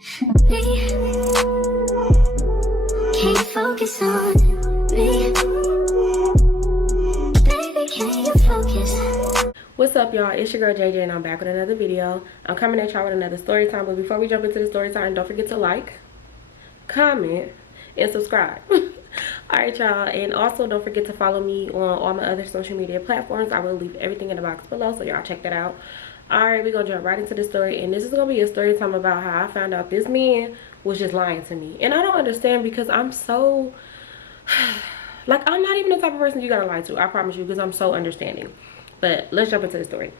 Can't focus on me. Baby, can you focus? What's up, y'all? It's your girl JJ and I'm back with another video. I'm coming at y'all with another story time, but before we jump into the story time, don't forget to like, comment, and subscribe. Alright, y'all, and also don't forget to follow me on all my other social media platforms. I will leave everything in the box below, so y'all check that out. Alright, we're gonna jump right into the story, and this is gonna be a story time about how I found out this man was just lying to me. And I don't understand, because I'm so like, I'm not even the type of person you gotta lie to, I promise you, because I'm so understanding. But let's jump into the story.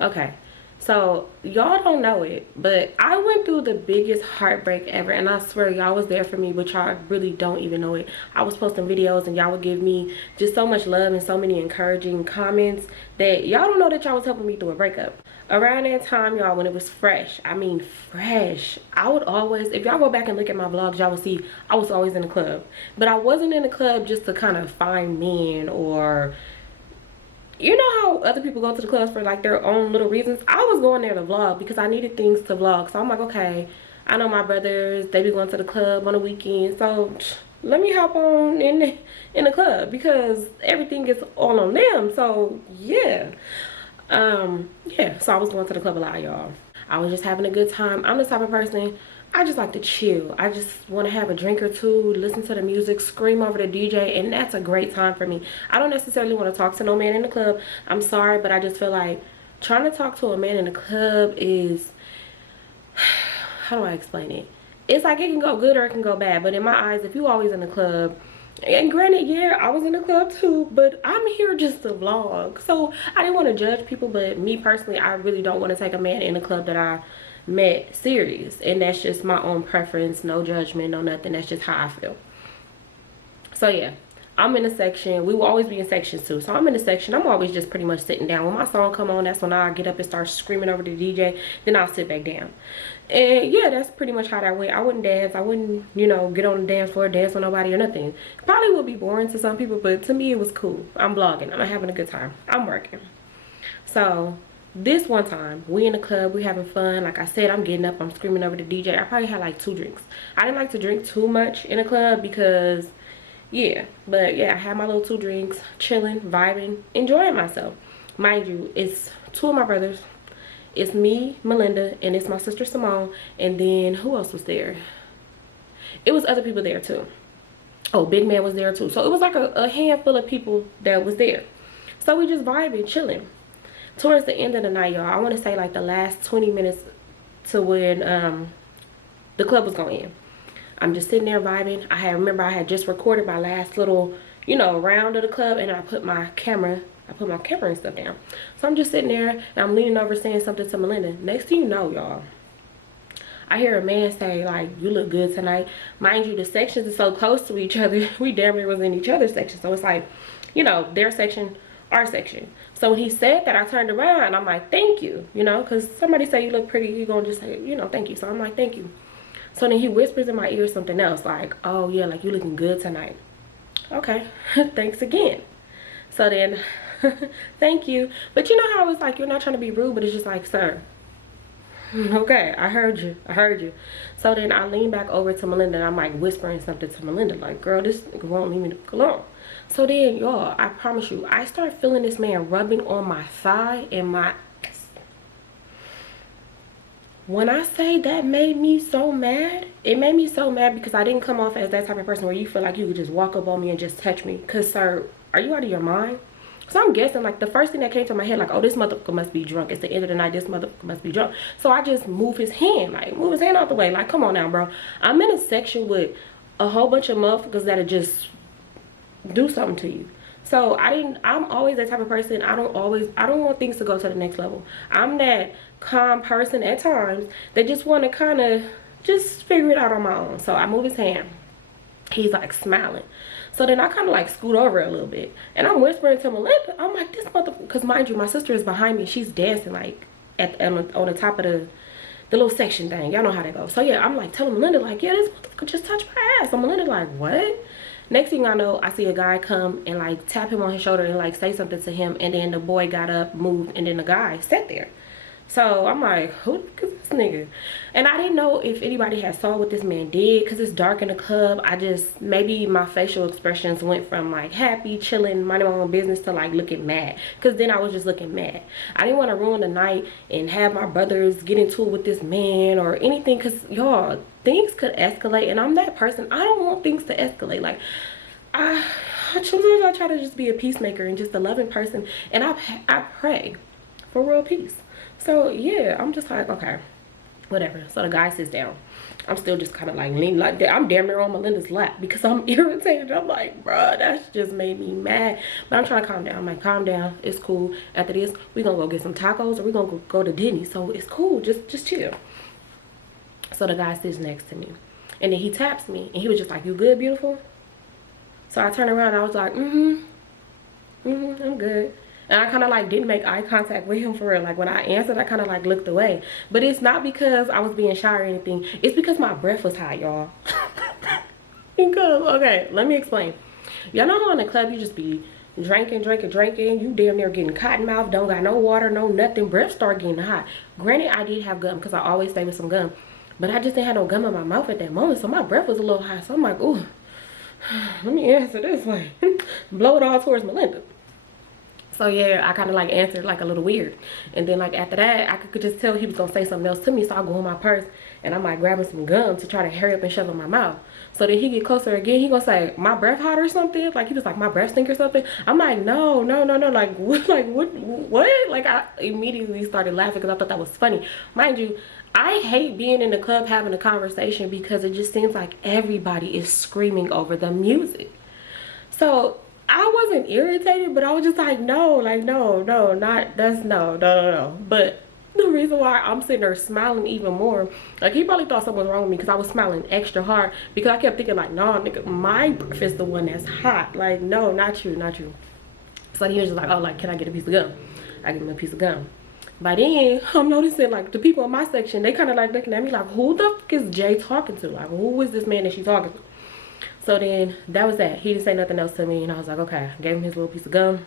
Okay, so y'all don't know it, but I went through the biggest heartbreak ever, and I swear y'all was there for me, but y'all really don't even know it. I was posting videos and y'all would give me just so much love and so many encouraging comments that y'all don't know that y'all was helping me through a breakup. Around that time, y'all, when it was fresh, I mean fresh, I would always, if y'all go back and look at my vlogs, y'all will see I was always in the club. But I wasn't in the club just to kind of find men, or you know how other people go to the clubs for like their own little reasons. I was going there to vlog because I needed things to vlog. So I'm like, okay, I know my brothers, they be going to the club on the weekend, so let me hop on in the club because everything gets all on them. So yeah. Yeah, so I was going to the club a lot, y'all. I was just having a good time. I'm the type of person, I just like to chill. I just want to have a drink or two, listen to the music, scream over the DJ, and that's a great time for me. I don't necessarily want to talk to no man in the club. I'm sorry, but I just feel like trying to talk to a man in the club is, how do I explain it? It's like it can go good or it can go bad, but in my eyes, if you always in the club, and granted, yeah, I was in the club too, but I'm here just to vlog. So I didn't want to judge people, but me personally, I really don't want to take a man in the club that I met serious. And that's just my own preference, no judgment, no nothing. That's just how I feel. So yeah, I'm in a section. We will always be in sections too. So I'm in a section. I'm always just pretty much sitting down. When my song come on, that's when I get up and start screaming over the DJ. Then I'll sit back down. And yeah, that's pretty much how that went. I wouldn't dance. I wouldn't, you know, get on the dance floor, dance with nobody or nothing. Probably would be boring to some people, but to me it was cool. I'm vlogging. I'm having a good time. I'm working. So this one time, we in the club, we having fun. Like I said, I'm getting up, I'm screaming over the DJ. I probably had like 2 drinks. I didn't like to drink too much in a club because, yeah. But yeah, I had my little 2 drinks, chilling, vibing, enjoying myself. Mind you, it's 2 of my brothers. It's me, Melinda, and it's my sister Simone. And then who else was there? It was other people there too. Oh, Big Man was there too. So it was like a handful of people that was there. So we just vibing, chilling. Towards the end of the night, y'all, I want to say like the last 20 minutes to when the club was going in. I'm just sitting there vibing. I remember I had just recorded my last little, you know, round of the club, and I put my camera and stuff down. So I'm just sitting there and I'm leaning over saying something to Melinda. Next thing you know, y'all, I hear a man say like, "You look good tonight." Mind you, the sections are so close to each other. We damn near was in each other's section. So it's like, you know, their section, our section. So when he said that, I turned around and I'm like, "Thank you," you know, because somebody say you look pretty, you gonna just say, you know, "Thank you." So I'm like, "Thank you." So then he whispers in my ear something else like, "Oh yeah, like you looking good tonight." Okay, thanks again. So then, thank you. But you know how it's like, you're not trying to be rude, but it's just like, "Sir, okay, I heard you, I heard you." So then I lean back over to Melinda and I'm like whispering something to Melinda like, "Girl, this nigga won't leave me alone." So then, y'all, I promise you, I start feeling this man rubbing on my thigh and my, when I say that made me so mad, it made me so mad because I didn't come off as that type of person where you feel like you could just walk up on me and just touch me. Because, sir, are you out of your mind? So I'm guessing, like, the first thing that came to my head, like, oh, this motherfucker must be drunk. It's the end of the night. This motherfucker must be drunk. So I just move his hand, like, move his hand out the way. Like, come on now, bro. I'm in a section with a whole bunch of motherfuckers that'll just do something to you. So I'm always that type of person. I don't want things to go to the next level. I'm that calm person at times that just want to kind of just figure it out on my own. So I move his hand. He's like smiling. So then I kind of like scoot over a little bit and I'm whispering to Melinda. I'm like, "This motherfucker," because mind you, my sister is behind me. She's dancing like on the top of the little section thing. Y'all know how that goes. So yeah, I'm like telling Melinda like, "Yeah, this motherfucker just touched my ass." So Melinda like, "What?" Next thing I know, I see a guy come and like tap him on his shoulder and like say something to him, and then the boy got up, moved, and then the guy sat there. So I'm like, who the fuck is this nigga? And I didn't know if anybody had saw what this man did because it's dark in the club. I just, maybe my facial expressions went from like happy, chilling, minding my own business to like looking mad. Because then I was just looking mad. I didn't want to ruin the night and have my brothers get into it with this man or anything. Because y'all, things could escalate. And I'm that person. I don't want things to escalate. Like, sometimes I try to just be a peacemaker and just a loving person. And I pray for world peace. So yeah, I'm just like, okay, whatever. So the guy sits down. I'm still just kind of like leaning like that. I'm damn near on Melinda's lap because I'm irritated. I'm like, bruh, that's just made me mad. But I'm trying to calm down. I'm like, calm down. It's cool. After this, we're going to go get some tacos or we're going to go to Denny's. So it's cool. Just chill. So the guy sits next to me. And then he taps me. And he was just like, you good, beautiful? So I turned around and I was like, I'm good. And I kind of like didn't make eye contact with him for real. Like when I answered, I kind of like looked away. But it's not because I was being shy or anything. It's because my breath was hot, y'all. Because, okay, let me explain. Y'all know how in the club you just be drinking. You damn near getting cotton mouth. Don't got no water, no nothing. Breath start getting hot. Granted, I did have gum because I always stay with some gum. But I just didn't have no gum in my mouth at that moment. So my breath was a little hot. So I'm like, ooh, let me answer this way. Blow it all towards Melinda. So yeah, I kind of like answered like a little weird. And then like after that, I could just tell he was gonna say something else to me. So I go in my purse and I'm like grabbing some gum to try to hurry up and shove in my mouth. So then he get closer again. He gonna say, my breath hot or something? Like he was like, my breath stink or something? I'm like, no. Like what? Like what? Like I immediately started laughing because I thought that was funny. Mind you, I hate being in the club having a conversation because it just seems like everybody is screaming over the music. So I wasn't irritated, but I was just like, no, no. But the reason why I'm sitting there smiling even more, like he probably thought something was wrong with me because I was smiling extra hard because I kept thinking like, no, nigga, my breath is the one that's hot. Like, no, not you. So he was just like, oh, like, can I get a piece of gum? I give him a piece of gum. By then, I'm noticing like the people in my section, they kind of like looking at me like, who the fuck is Jay talking to? Like, who is this man that she's talking to? So then that was that. He didn't say nothing else to me and I was like, okay. I gave him his little piece of gum.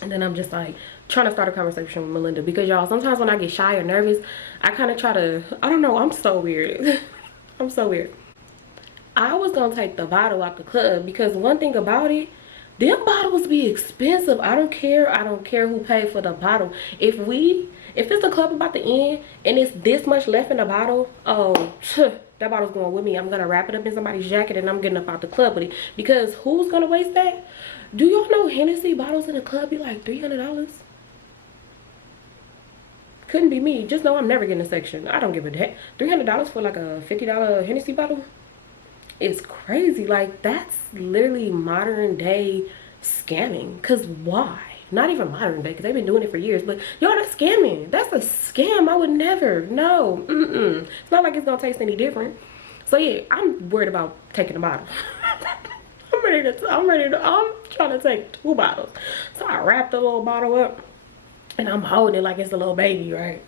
And then I'm just like trying to start a conversation with Melinda because y'all, sometimes when I get shy or nervous, I kind of try to, I don't know, I'm so weird. I'm so weird. I was gonna take the bottle out the club because one thing about it, them bottles be expensive. I don't care who paid for the bottle. If it's a club about to end and it's this much left in the bottle, oh, that bottle's going with me. I'm gonna wrap it up in somebody's jacket and I'm getting up out the club with it. Because who's gonna waste that? Do y'all know Hennessy bottles in the club be like $300? Couldn't be me. Just know I'm never getting a section. I don't give a damn. $300 for like a $50 Hennessy bottle? It's crazy. Like that's literally modern day scamming. Cause why? Not even modern day because they've been doing it for years. But y'all, that's scamming. That's a scam. I would never. No. It's not like it's gonna taste any different. So yeah, I'm worried about taking a bottle. I'm trying to take 2 bottles. So I wrapped the little bottle up and I'm holding it like it's a little baby, right?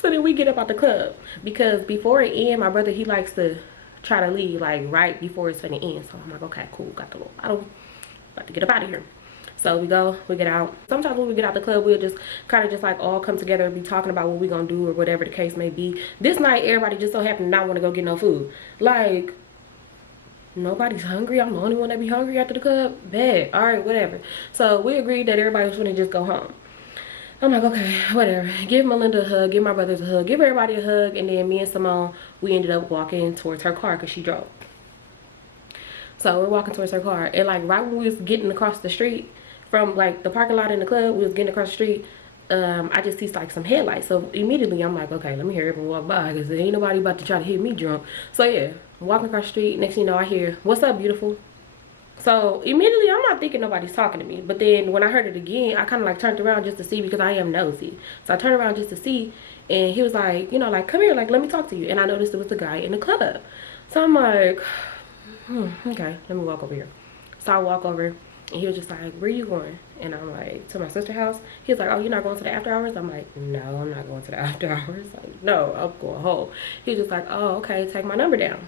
So then we get up out the club because before it ends, my brother, he likes to try to leave like right before it's gonna end. So I'm like, okay, cool, got the little bottle, about to get up out of here. So we get out. Sometimes when we get out the club, we'll just kind of just like all come together and be talking about what we're gonna do or whatever the case may be. This night, everybody just so happened to not want to go get no food. Like, nobody's hungry. I'm the only one that be hungry after the club. Bad. All right, whatever. So we agreed that everybody was gonna just go home. I'm like, okay, whatever. Give Melinda a hug, give my brothers a hug, give everybody a hug, and then me and Simone, we ended up walking towards her car because she drove. So we're walking towards her car, and like right when we was getting across the street from like the parking lot in the club, we was getting across the street, I just see like some headlights. So immediately I'm like, okay, let me hurry up and walk by because there ain't nobody about to try to hit me drunk. So yeah, walking across the street, next thing you know, I hear, what's up, beautiful? So immediately I'm not thinking nobody's talking to me. But then when I heard it again, I kind of like turned around just to see because I am nosy. So I turned around just to see, and he was like, you know, like, come here, like, let me talk to you. And I noticed it was the guy in the club. So I'm like, okay, let me walk over here. So I walk over, and he was just like, where you going? And I'm like, to my sister's house. He was like, oh, you're not going to the after hours? I'm like, no, I'm not going to the after hours. Like, no, I'm going home. He was just like, oh, okay, take my number down.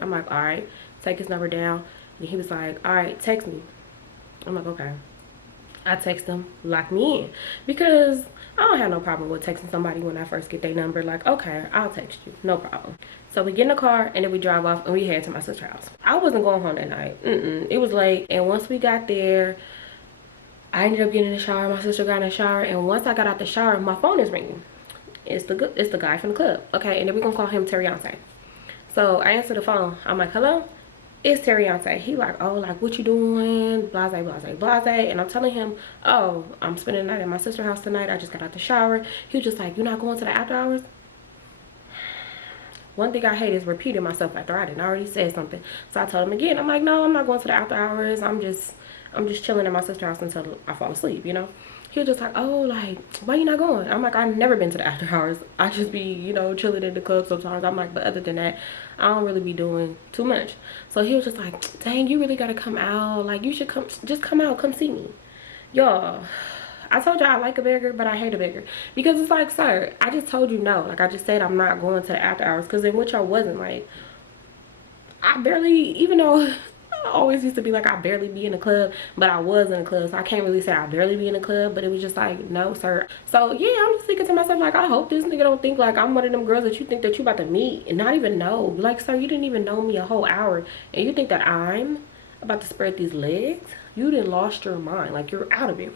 I'm like, all right, take his number down. And he was like, all right, text me. I'm like, okay. I text them, lock me in, because I don't have no problem with texting somebody when I first get their number. Like, okay, I'll text you, no problem. So we get in the car and then we drive off and we head to my sister's house. I wasn't going home that night. It was late, and once we got there, I ended up getting in the shower. My sister got in the shower, and once I got out the shower, my phone is ringing. It's the guy from the club. Okay, and then we're gonna call him Terante. So I answer the phone. I'm like, hello? It's Terante. He like, oh, like, what you doing? Blase, blase, blase. And I'm telling him, oh, I'm spending the night at my sister's house tonight. I just got out the shower. He was just like, you're not going to the after hours? One thing I hate is repeating myself after I didn't already said something. So I told him again. I'm like, no, I'm not going to the after hours. I'm just chilling at my sister's house until I fall asleep, you know? He was just like, oh, like, why you not going? I'm like, I've never been to the after hours. I just be, you know, chilling in the club sometimes. I'm like, but other than that, I don't really be doing too much. So he was just like, dang, you really gotta come out. Like, you should come, just come out, come see me. Y'all, I told y'all I like a beggar, but I hate a beggar. Because it's like, sir, I just told you no. Like, I just said I'm not going to the after hours. Because in which I wasn't, like, I barely, even though I always used to be like I barely be in the club, but I was in the club, so I can't really say I barely be in the club, but it was just like, no sir. So yeah, I'm just thinking to myself, like, I hope this nigga don't think like I'm one of them girls that you think that you about to meet and not even know. Like, sir, you didn't even know me a whole hour and you think that I'm about to spread these legs? You done lost your mind. Like, you're out of it.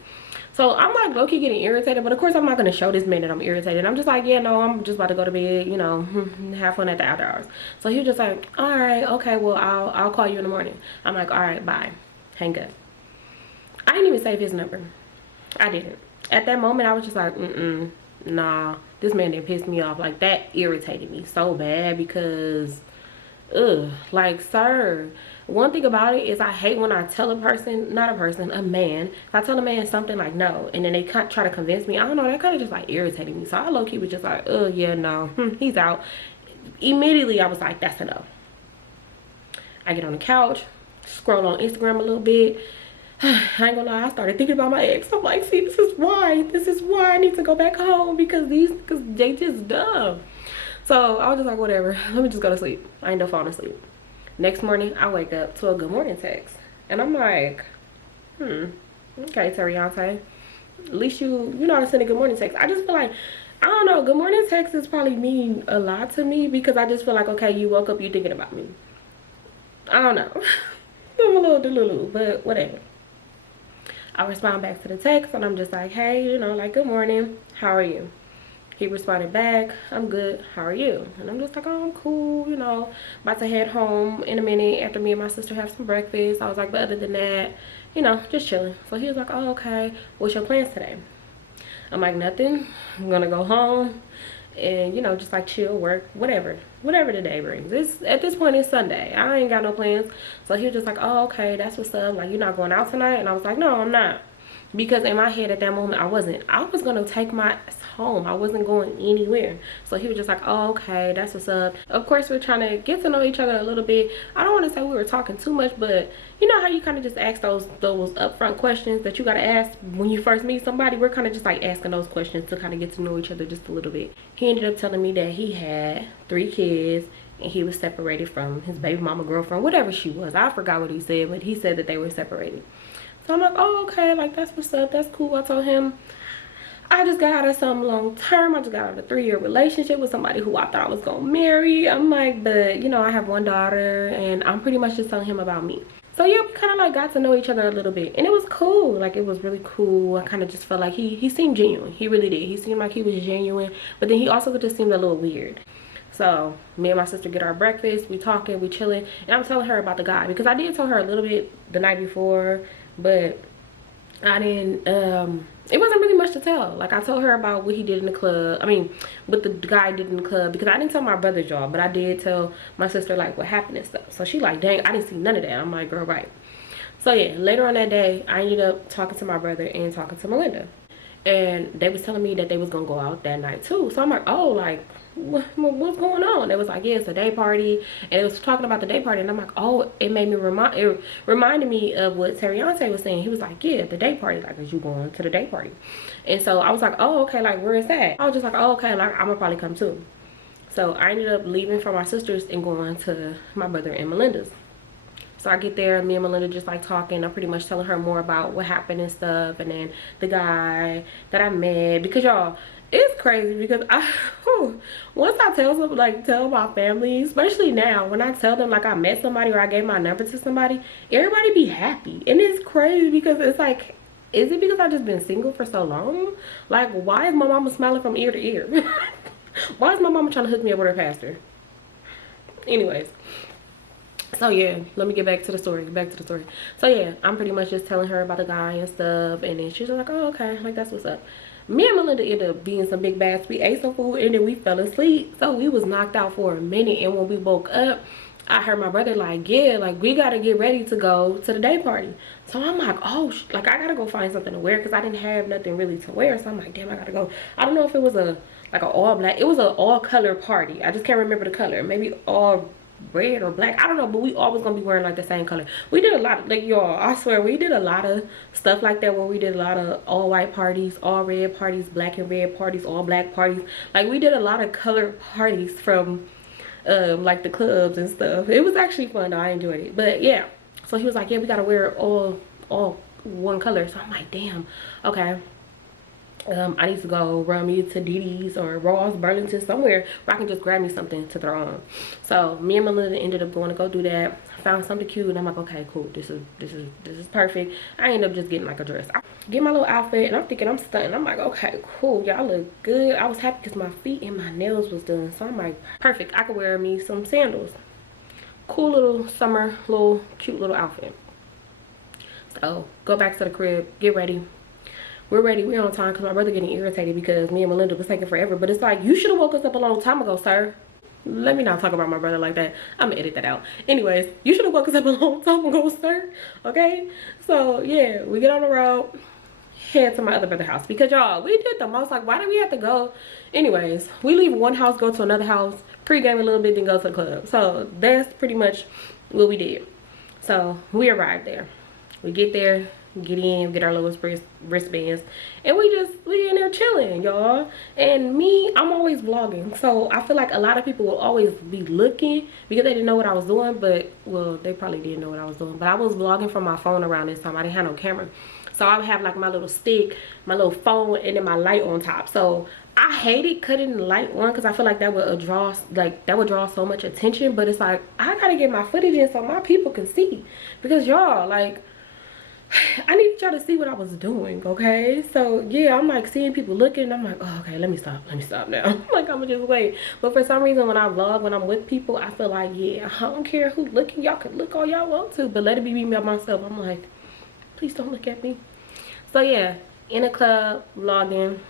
So I'm like low-key getting irritated, but of course I'm not gonna show this man that I'm irritated. I'm just like, yeah, no, I'm just about to go to bed, you know, have fun at the after hours. So he was just like, all right, okay, well, I'll call you in the morning. I'm like, all right, bye, hang up. I didn't even save his number. I didn't. At that moment I was just like, nah, this man didn't piss me off. Like, that irritated me so bad because like, sir, one thing about it is I hate when I tell a person, not a person, a man, if I tell a man something like no and then they try to convince me, I don't know, that kind of just like irritated me. So I low-key was just like, oh yeah, no, he's out. Immediately I was like, that's a no. I get on the couch, scroll on Instagram a little bit. I ain't gonna lie, I started thinking about my ex. I'm like, see, this is why I need to go back home, because they just dumb. So I was just like, whatever, let me just go to sleep. I ended up falling asleep. Next morning, I wake up to a good morning text. And I'm like, okay, Terante, at least you know how to send a good morning text. I just feel like, I don't know, good morning text is probably mean a lot to me because I just feel like, okay, you woke up, you thinking about me. I don't know. I'm a little delulu, but whatever. I respond back to the text and I'm just like, hey, you know, like, good morning, how are you? He responded back, I'm good, how are you? And I'm just like, oh, I'm cool, you know, about to head home in a minute after me and my sister have some breakfast. I was like, but other than that, you know, just chilling. So he was like, oh, okay, what's your plans today? I'm like, nothing, I'm gonna go home and, you know, just like chill, work, whatever the day brings. At this point, it's Sunday, I ain't got no plans. So he was just like, oh, okay, that's what's up, like, you're not going out tonight? And I was like, no, I'm not. Because in my head at that moment, I was gonna take my ass home. I wasn't going anywhere. So he was just like, oh, okay, that's what's up. Of course, we're trying to get to know each other a little bit. I don't want to say we were talking too much, but you know how you kind of just ask those upfront questions that you got to ask when you first meet somebody? We're kind of just like asking those questions to kind of get to know each other just a little bit. He ended up telling me that he had 3 kids and he was separated from his baby mama girlfriend, whatever she was. I forgot what he said, but he said that they were separated. So I'm like, oh, okay, like, that's what's up, that's cool. I told him I just got out of some long term. I just got out of a 3-year relationship with somebody who I thought I was gonna marry. I'm like, but you know, I have 1 daughter and I'm pretty much just telling him about me. So yeah, we kind of like got to know each other a little bit and it was cool. Like, it was really cool. I kind of just felt like he seemed genuine. He really did. He seemed like he was genuine, but then he also just seemed a little weird. So me and my sister get our breakfast, we talking, we chilling, and I'm telling her about the guy because I did tell her a little bit the night before, but I didn't, it wasn't really much to tell. Like, I told her about what he did in the club, I mean, what the guy did in the club, because I didn't tell my brothers, y'all, but I did tell my sister, like, what happened and stuff. So she like, dang, I didn't see none of that. I'm like, girl, right. So yeah, later on that day, I ended up talking to my brother and talking to Melinda. And they was telling me that they was gonna go out that night too. So I'm like, oh, like, what's going on? It was like, yeah, it's a day party, and it was talking about the day party, and I'm like, oh, it reminded me of what Terante was saying. He was like, yeah, the day party, like, is you going to the day party? And so I was like, oh, okay, like, where is that? I was just like, oh, okay, like, I'm gonna probably come too. So I ended up leaving from my sister's and going to my brother and Melinda's. So I get there, me and Melinda just like talking. I'm pretty much telling her more about what happened and stuff, and then the guy that I met. Because y'all, it's crazy because once I tell some, like, tell my family, especially now, when I tell them like I met somebody or I gave my number to somebody, everybody be happy. And it's crazy because it's like, is it because I just been single for so long? Like, why is my mama smiling from ear to ear? Why is my mama trying to hook me up with her pastor? Anyways, so yeah, let me get back to the story. So yeah, I'm pretty much just telling her about the guy and stuff, and then she's like, oh, okay, like, that's what's up. Me and Melinda ended up being some big bags. We ate some food and then we fell asleep. So we was knocked out for a minute, and when we woke up, I heard my brother like, yeah, like, we gotta get ready to go to the day party. So I'm like, oh, like, I gotta go find something to wear because I didn't have nothing really to wear. So I'm like, damn, I gotta go. I don't know if it was a like an all black. It was an all color party. I just can't remember the color. Maybe all red or black, I don't know, but we always gonna be wearing like the same color. We did a lot of, like, y'all, I swear we did a lot of stuff like that, where we did a lot of all white parties, all red parties, black and red parties, all black parties. Like, we did a lot of color parties from like the clubs and stuff. It was actually fun though. I enjoyed it. But yeah, so he was like, yeah, we gotta wear all one color. So I'm like, damn, okay. I need to go run me to DD's or Ross, Burlington, somewhere where I can just grab me something to throw on. So me and Melinda ended up going to go do that. Found something cute, and I'm like, okay, cool. This is perfect. I ended up just getting like a dress. I get my little outfit, and I'm thinking I'm stunning. I'm like, okay, cool. Y'all look good. I was happy because my feet and my nails was done. So I'm like, perfect. I could wear me some sandals. Cool little summer, cute little outfit. So go back to the crib, get ready. We're ready, we're on time, because my brother getting irritated because me and Melinda was taking forever. But it's like, you should have woke us up a long time ago, sir. Let me not talk about my brother like that. I'm gonna edit that out. Anyways, you should have woke us up a long time ago, sir. Okay? So yeah, we get on the road, head to my other brother's house. Because y'all, we did the most. Like, why did we have to go? Anyways, we leave one house, go to another house, pregame a little bit, then go to the club. So that's pretty much what we did. So we arrived there. We get there, get in, get our little wristbands, and we in there chilling, y'all. And me, I'm always vlogging, so I feel like a lot of people will always be looking because they didn't know what I was doing. But, well, they probably didn't know what I was doing, but I was vlogging from my phone around this time. I didn't have no camera, so I would have like my little stick, my little phone, and then my light on top. So I hated cutting the light on because I feel like that would draw so much attention. But it's like, I gotta get my footage in so my people can see, because y'all, like, I need y'all to see what I was doing, okay? So yeah, I'm like seeing people looking, and I'm like, oh, okay, let me stop now. Like, I'm gonna just wait. But for some reason, when I vlog, when I'm with people, I feel like, yeah, I don't care who's looking. Y'all can look all y'all want to, but let it be me by myself. I'm like, please don't look at me. So yeah, in a club, vlogging,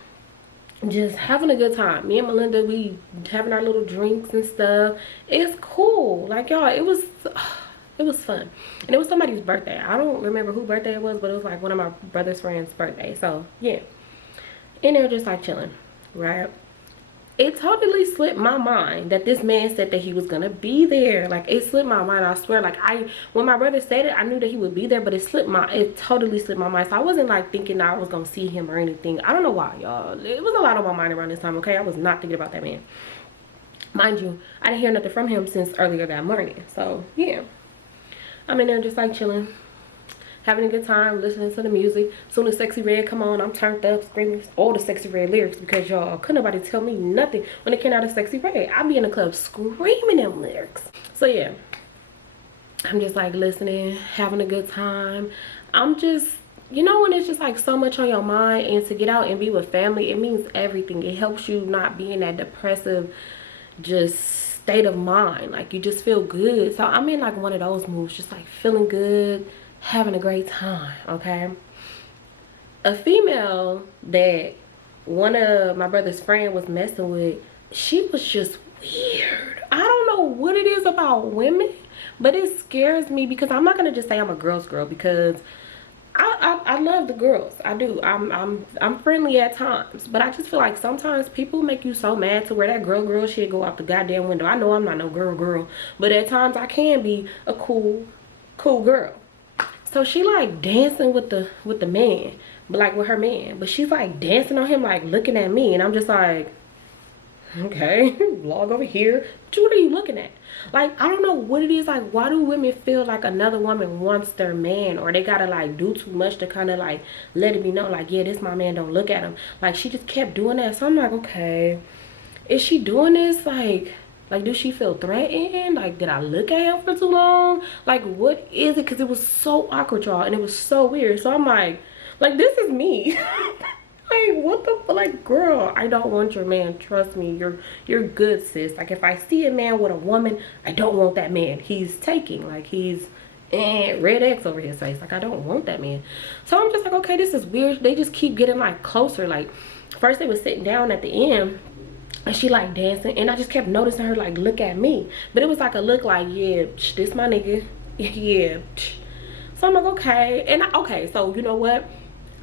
just having a good time. Me and Melinda, we having our little drinks and stuff. It's cool. Like, y'all, it was fun. And it was somebody's birthday. I don't remember whose birthday it was, but it was like one of my brother's friends' birthday. So yeah, and they were just like chilling, right? It totally slipped my mind that this man said that he was gonna be there. Like, it slipped my mind, I swear. Like, when my brother said it, I knew that he would be there, but it totally slipped my mind. So I wasn't like thinking that I was gonna see him or anything. I don't know why, y'all. It was a lot on my mind around this time, okay? I was not thinking about that man. Mind you, I didn't hear nothing from him since earlier that morning. So yeah, I'm in there just like chilling, having a good time, listening to the music. Soon as Sexy Red come on, I'm turned up, screaming all the Sexy Red lyrics, because y'all, couldn't nobody tell me nothing when it came out of Sexy Red. I be in the club screaming them lyrics. So yeah, I'm just like listening, having a good time. I'm just, you know, when it's just like so much on your mind, and to get out and be with family, it means everything. It helps you not be in that depressive just state of mind. Like, you just feel good. So I'm in like one of those moods, just like feeling good, having a great time, okay? A female that one of my brother's friend was messing with, she was just weird. I don't know what it is about women, but it scares me, because I'm not gonna just say I'm a girl's girl, because I love the girls. I do. I'm friendly at times, but I just feel like sometimes people make you so mad to where that girl shit go out the goddamn window. I know I'm not no girl, but at times I can be a cool girl. So she like dancing with the man, but like with her man, but she's like dancing on him, like looking at me, and I'm just like, okay, vlog over here. But what are you looking at? Like, I don't know what it is. Like, why do women feel like another woman wants their man, or they gotta like do too much to kind of like let it be known, like, yeah, this my man, don't look at him. Like, she just kept doing that. So I'm like, okay, is she doing this like do she feel threatened? Like, did I look at him for too long? Like, what is it? Because it was so awkward, y'all, and it was so weird. So I'm like this is me. Like, what the, like, girl, I don't want your man. Trust me, you're good, sis. Like, if I see a man with a woman, I don't want that man. He's taking, like, he's red X over his face. Like, I don't want that man. So I'm just like, okay, this is weird. They just keep getting like closer. Like, first they was sitting down at the end and she like dancing, and I just kept noticing her like look at me, but it was like a look like, yeah, this my nigga. Yeah. So I'm like, okay. And okay, so you know what,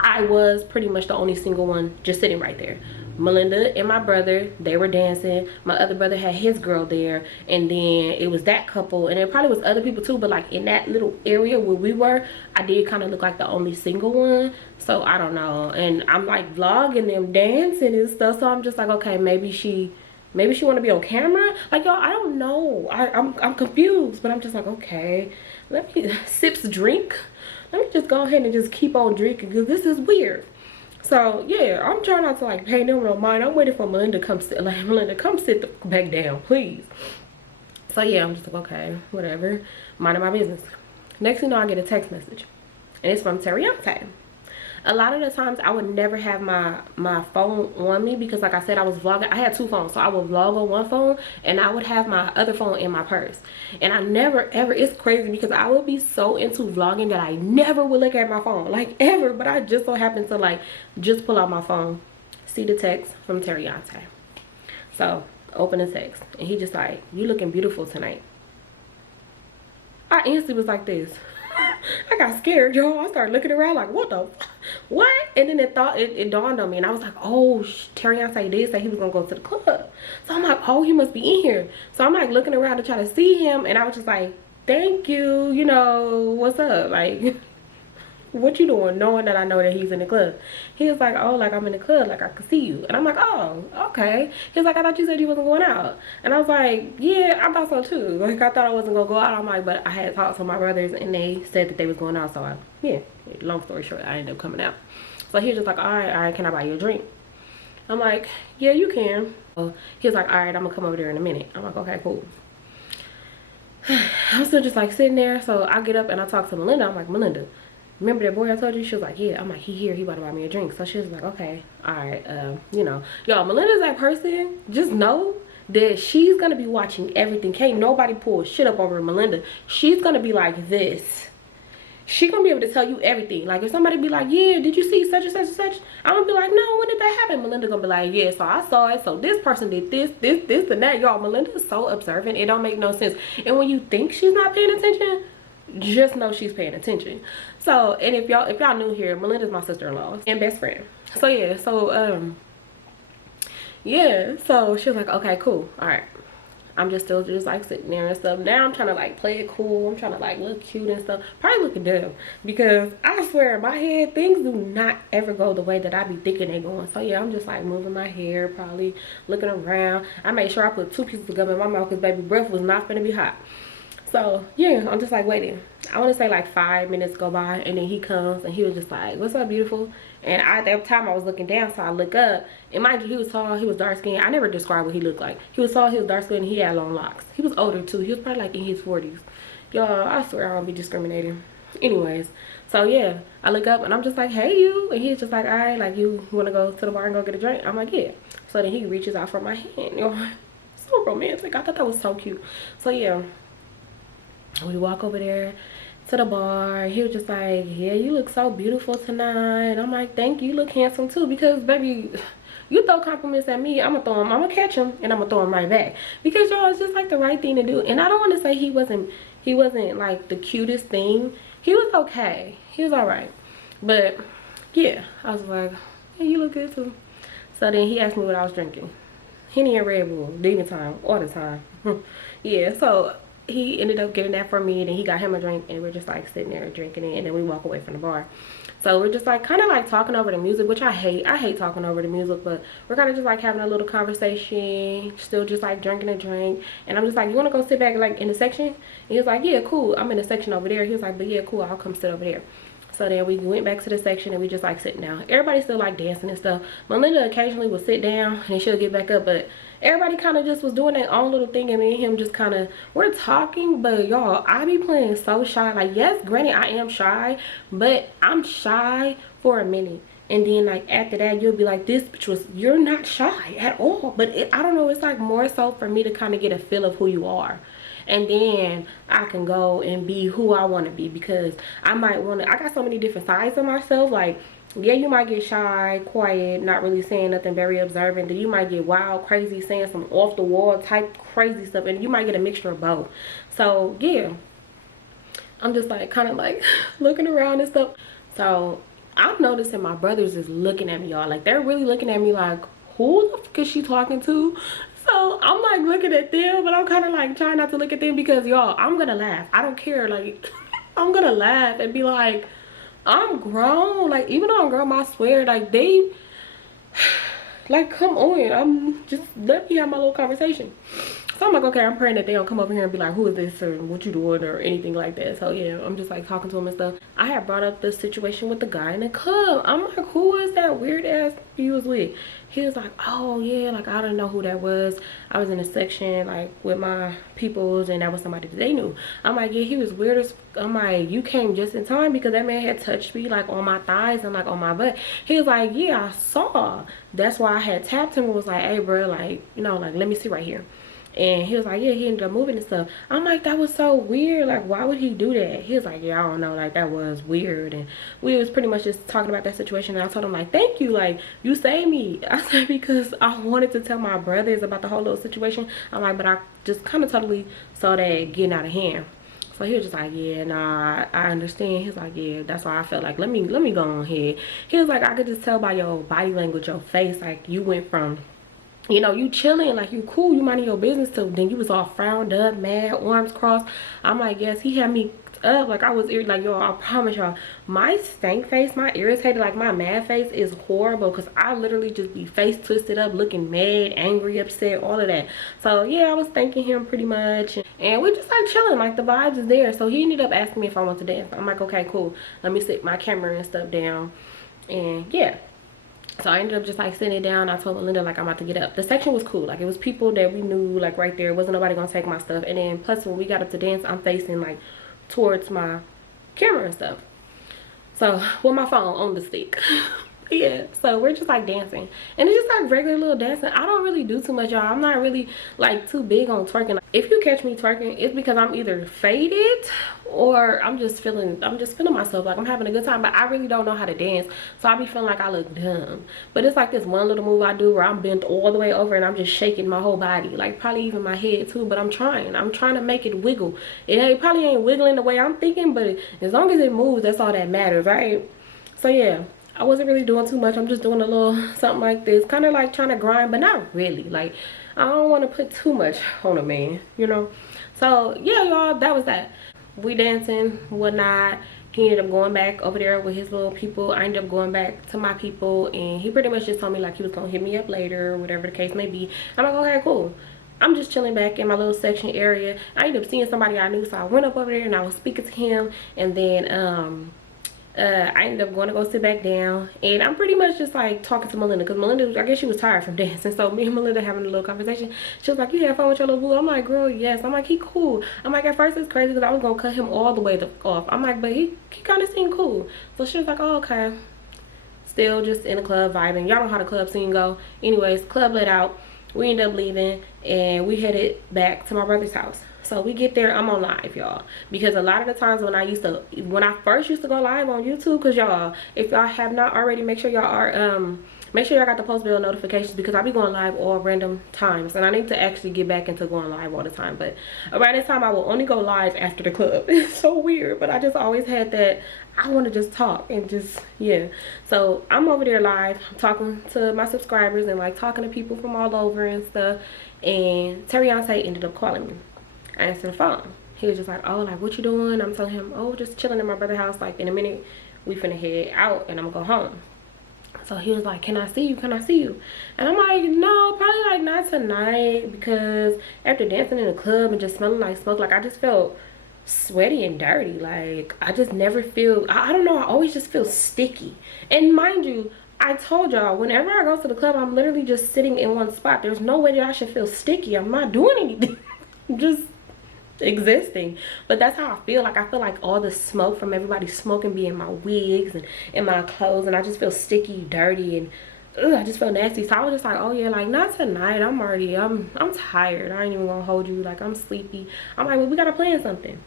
I was pretty much the only single one just sitting right there. Melinda and my brother, they were dancing. My other brother had his girl there, and then it was that couple, and there probably was other people too, but like in that little area where we were, I did kind of look like the only single one. So I don't know, and I'm like vlogging them dancing and stuff, so I'm just like, okay, maybe she want to be on camera. Like, y'all, I don't know. I'm confused, but I'm just like, okay, let me sips drink. Let me just go ahead and just keep on drinking, because this is weird. So yeah, I'm trying not to like pay them no mind. I'm waiting for Melinda to come sit. Like, Melinda, come sit back down, please. So yeah, I'm just like, okay, whatever, minding my business. Next thing you know, I get a text message, and it's from Terante. A lot of the times I would never have my phone on me, because like I said, I was vlogging. I had two phones, so I would vlog on one phone and I would have my other phone in my purse. And I never ever, it's crazy because I would be so into vlogging that I never would look at my phone, like, ever. But I just so happened to like just pull out my phone, see the text from Terante. So open the text, and he just like, you looking beautiful tonight. I instantly was like this. I got scared, y'all. I started looking around like, what? And then it dawned on me, and I was like, oh, Terante did say he was gonna go to the club. So I'm like, oh, he must be in here. So I'm like looking around to try to see him, and I was just like, thank you, you know, what's up? Like, what you doing, knowing that I know that he's in the club? He was like, oh, like, I'm in the club, like, I could see you. And I'm like, oh, okay. He was like, I thought you said you wasn't going out. And I was like, yeah, I thought so too. Like, I thought I wasn't gonna go out. I'm like, but I had talked to my brothers, and they said that they was going out. So yeah, long story short, I ended up coming out. So he was just like, all right, can I buy you a drink? I'm like, yeah, you can. So he was like, all right, I'm gonna come over there in a minute. I'm like, okay, cool. I'm still just like sitting there. So I get up and I talk to Melinda. I'm like, Melinda, remember that boy I told you? She was like, yeah. I'm like, he here, he about to buy me a drink. So she was like, okay, all right, you know, y'all, Melinda's that person. Just know that she's gonna be watching everything. Can't nobody pull shit up over Melinda. She's gonna be like this. She gonna be able to tell you everything. Like, if somebody be like, yeah, did you see such and such and such? I'm gonna be like, no, when did that happen? Melinda gonna be like, yeah, so I saw it. So this person did this and that. Y'all, Melinda's so observant, it don't make no sense. And when you think she's not paying attention, just know she's paying attention. So, and if y'all new here, Melinda's my sister-in-law and best friend. So yeah, so yeah, so she was like, okay, cool, all right. I'm just still just like sitting there and stuff. Now I'm trying to like play it cool. I'm trying to like look cute and stuff. Probably looking dumb, because I swear in my head things do not ever go the way that I be thinking they going. So yeah, I'm just like moving my hair, probably looking around. I made sure I put 2 pieces of gum in my mouth, because baby breath was not gonna be hot. So yeah, I'm just like waiting. I want to say like 5 minutes go by, and then he comes, and he was just like, what's up, beautiful? And at that time I was looking down, so I look up, and mind you, he was tall, he was dark skinned. I never described what he looked like. He was tall, he was dark skinned, and he had long locks. He was older too. He was probably like in his 40s. Y'all, I swear I don't be discriminating. Anyways, so yeah, I look up and I'm just like, hey you, and he's just like, all right, like, you want to go to the bar and go get a drink? I'm like, yeah. So then he reaches out for my hand. Yo, so romantic. I thought that was so cute. So yeah, we walk over there to the bar. He was just like, yeah, you look so beautiful tonight. I'm like, thank you, you look handsome too. Because baby, you throw compliments at me, I'm gonna catch them, and I'm gonna throw them right back. Because y'all, it's just like the right thing to do. And I don't want to say he wasn't like the cutest thing. He was okay, he was all right. But yeah, I was like, hey, you look good too. So then he asked me what I was drinking. Henny and Red Bull, demon time, all the time. Yeah, so he ended up getting that for me, and then he got him a drink, and we're just like sitting there drinking it, and then we walk away from the bar. So we're just like kind of like talking over the music, which I hate talking over the music, but we're kind of just like having a little conversation, still just like drinking a drink. And I'm just like, you want to go sit back like in the section? And he was like, yeah, cool, I'm in the section over there. He was like, but yeah, cool, I'll come sit over there. So then we went back to the section, and we just like sitting down. Everybody's still like dancing and stuff. Melinda occasionally would sit down and she'll get back up, but everybody kind of just was doing their own little thing, and me and him just kind of, we're talking. But y'all, I be playing so shy. Like, yes, granted, I am shy, but I'm shy for a minute, and then like after that you'll be like, this bitch was, you're not shy at all. But I don't know, it's like more so for me to kind of get a feel of who you are, and then I can go and be who I want to be. Because I might want to, I got so many different sides of myself. Like, yeah, you might get shy, quiet, not really saying nothing, very observant. Then you might get wild, crazy, saying some off the wall type crazy stuff, and you might get a mixture of both. So yeah, I'm just like kind of like looking around and stuff. So I'm noticing my brothers is looking at me, y'all. Like, they're really looking at me like, who the fuck is she talking to? So I'm like looking at them, but I'm kind of like trying not to look at them, because y'all, I'm gonna laugh. I don't care. Like, I'm gonna laugh and be like, I'm grown. Like, even though I'm grown, I swear, like, they, like, come on, I'm just, let me have my little conversation. So I'm like, okay, I'm praying that they don't come over here and be like, who is this, or what you doing, or anything like that. So yeah, I'm just like talking to him and stuff. I had brought up the situation with the guy in the club. I'm like, who was that weird ass you was with? He was like, oh yeah, like, I don't know who that was. I was in a section like with my peoples, and that was somebody that they knew. I'm like, yeah, he was weird as, I'm like, you came just in time, because that man had touched me like on my thighs and like on my butt. He was like, yeah, I saw. That's why I had tapped him and was like, hey bro, like, you know, like, let me see right here. And he was like, yeah, he ended up moving and stuff. I'm like, that was so weird. Like, why would he do that? He was like, yeah, I don't know. Like, that was weird. And we was pretty much just talking about that situation. And I told him, like, thank you. Like, you saved me. I said, because I wanted to tell my brothers about the whole little situation. I'm like, but I just kind of totally saw that getting out of hand. So he was just like, yeah, nah, I understand. He's like, yeah, that's why I felt like, let me go on ahead. He was like, I could just tell by your body language, your face, like, you went from, you know, you chilling, like, you cool, you minding your business, so then you was all frowned up, mad, arms crossed. I'm like, yes, he had me up, like, I was like, yo, I promise y'all, my stank face, my irritated, like, my mad face is horrible, because I literally just be face twisted up, looking mad, angry, upset, all of that. So yeah, I was thanking him pretty much, and we just like chilling, like, the vibes is there. So he ended up asking me if I want to dance. I'm like, okay, cool, let me sit my camera and stuff down. And yeah, so I ended up just like sitting down. I told Melinda, like, I'm about to get up. The section was cool. Like, it was people that we knew, like, right there. Wasn't nobody gonna take my stuff. And then plus when we got up to dance, I'm facing like towards my camera and stuff, so with my phone on the stick. Yeah, so we're just like dancing, and it's just like regular little dancing. I don't really do too much, y'all. I'm not really like too big on twerking. If you catch me twerking, it's because I'm either faded or I'm just feeling myself, like I'm having a good time. But I really don't know how to dance, so I be feeling like I look dumb. But it's like this one little move I do where I'm bent all the way over and I'm just shaking my whole body, like probably even my head too. But I'm trying to make it wiggle. It probably ain't wiggling the way I'm thinking, but as long as it moves, that's all that matters, right? So yeah, I wasn't really doing too much. I'm just doing a little something like this, kind of like trying to grind, but not really. Like, I don't want to put too much on a man, you know. So yeah, y'all, that was that. We dancing, whatnot. He ended up going back over there with his little people. I ended up going back to my people, and he pretty much just told me like he was gonna hit me up later, whatever the case may be. I'm like, okay, cool. I'm just chilling back in my little section area. I ended up seeing somebody I knew, so I went up over there and I was speaking to him, and then I ended up going to go sit back down, and I'm pretty much just like talking to Melinda, because Melinda, I guess she was tired from dancing. So me and Melinda having a little conversation. She was like, you had fun with your little boo? I'm like, girl, yes. I'm like, he cool. I'm like, at first it's crazy because I was gonna cut him all the way off. I'm like, but he kind of seemed cool. So she was like, oh, okay. Still just in the club vibing. Y'all know how the club scene go. Anyways, club let out. We ended up leaving, and we headed back to my brother's house. So we get there, I'm on live, y'all, because a lot of the times when I first used to go live on YouTube, because y'all, if y'all have not already, make sure y'all are make sure y'all got the post bell notifications, because I be going live all random times, and I need to actually get back into going live all the time. But around this time I will only go live after the club. It's so weird, but I just always had that I want to just talk and just, yeah. So I'm over there live, I'm talking to my subscribers and like talking to people from all over and stuff, and Terante ended up calling me. I answered the phone. He was just like, oh, like, what you doing? I'm telling him, oh, just chilling in my brother's house. Like, in a minute, we finna head out and I'm gonna go home. So he was like, can I see you? Can I see you? And I'm like, no, probably like not tonight, because after dancing in the club and just smelling like smoke, like I just felt sweaty and dirty. Like I just never feel, I don't know, I always just feel sticky. And mind you, I told y'all, whenever I go to the club, I'm literally just sitting in one spot. There's no way that I should feel sticky. I'm not doing anything. I'm just existing. But that's how I feel. Like I feel like all the smoke from everybody smoking be in my wigs and in my clothes, and I just feel sticky, dirty, and ugh, I just feel nasty. So I was just like, oh yeah, like not tonight. I'm tired. I ain't even gonna hold you. Like I'm sleepy. I'm like, well, we gotta plan something.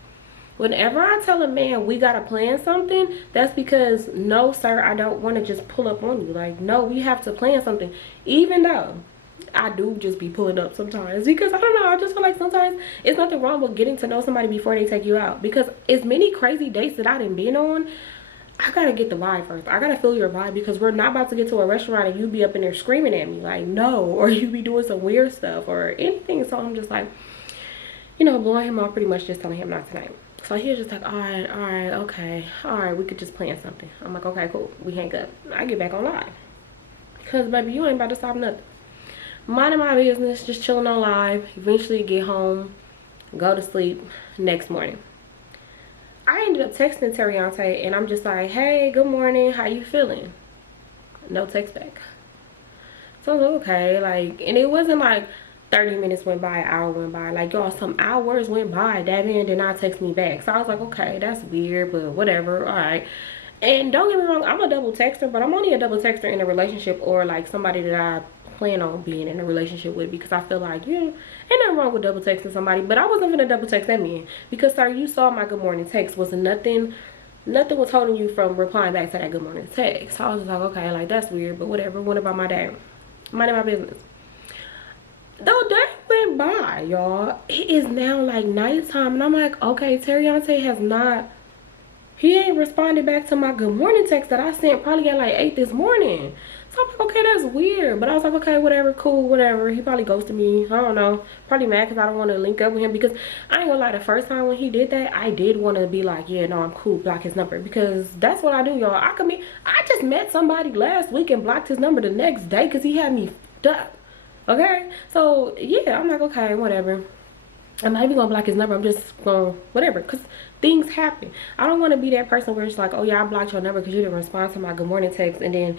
Whenever I tell a man we gotta plan something, that's because, no sir, I don't want to just pull up on you. Like, no, we have to plan something. Even though I do just be pulling up sometimes, because I don't know, I just feel like sometimes it's nothing wrong with getting to know somebody before they take you out. Because as many crazy dates that I done been on, I gotta get the vibe first. I gotta feel your vibe, because we're not about to get to a restaurant and you be up in there screaming at me like no, or you be doing some weird stuff or anything. So I'm just like, you know, blowing him off, pretty much just telling him not tonight. So he was just like, all right, okay, all right, we could just plan something. I'm like, okay, cool. We hang up. I get back on live, because baby, you ain't about to stop nothing. Minding my business, just chilling on live. Eventually get home, go to sleep. Next morning, I ended up texting Terante, and I'm just like, hey, good morning, how you feeling? No text back. So I was like, okay, like, and it wasn't like 30 minutes went by, an hour went by. Like, y'all, some hours went by. That man did not text me back. So I was like, okay, that's weird, but whatever, all right. And don't get me wrong, I'm a double texter, but I'm only a double texter in a relationship, or like somebody that I plan on being in a relationship with, because I feel like, yeah, ain't nothing wrong with double texting somebody. But I wasn't gonna double text that man, because sir, you saw my good morning text. Was nothing was holding you from replying back to that good morning text. So I was just like, okay, like that's weird, but whatever. Went about my day, minding my business. The day went by, y'all. It is now like nighttime, and I'm like, okay, Terante has not, he ain't responded back to my good morning text that I sent probably at like 8 this morning. So I'm like, okay, that's weird. But I was like, okay, whatever, cool, whatever. He probably ghosted me. I don't know. Probably mad because I don't want to link up with him. Because I ain't gonna lie, the first time when he did that, I did want to be like, yeah, no, I'm cool, block his number. Because that's what I do, y'all. I just met somebody last week and blocked his number the next day because he had me f***ed up. Okay? So, yeah, I'm like, okay, whatever. I'm not even gonna block his number. I'm just gonna whatever, because things happen. I don't want to be that person where it's like, oh yeah, I blocked your number because you didn't respond to my good morning text, and then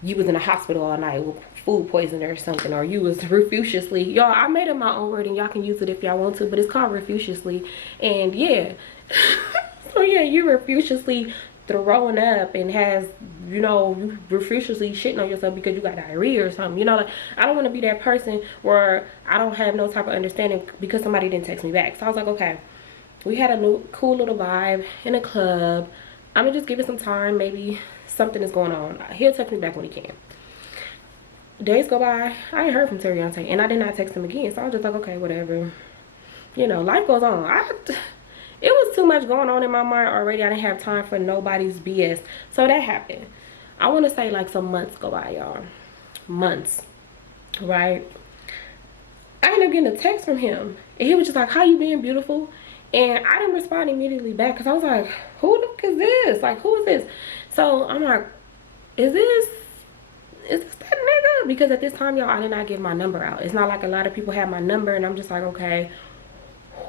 you was in the hospital all night with food poisoning or something, or you was refusely, y'all, I made up my own word and y'all can use it if y'all want to, but it's called refusely. And yeah, so yeah, you refusely throwing up and has, you know, you refusely shitting on yourself because you got diarrhea or something, you know. Like, I don't want to be that person where I don't have no type of understanding because somebody didn't text me back. So I was like, okay, we had a cool little vibe in a club. I'm gonna just give it some time. Maybe something is going on. He'll text me back when he can. Days go by, I ain't heard from Terante, and I did not text him again. So I was just like, okay, whatever, you know, life goes on. It was too much going on in my mind already. I didn't have time for nobody's BS. So that happened. I want to say like some months go by, y'all. Months, right? I ended up getting a text from him, and he was just like, how you being, beautiful? And I didn't respond immediately back, because I was like, who the fuck is this? Like, who is this? So I'm like, is this that nigga? Because at this time, y'all, I did not give my number out. It's not like a lot of people have my number, and I'm just like, okay,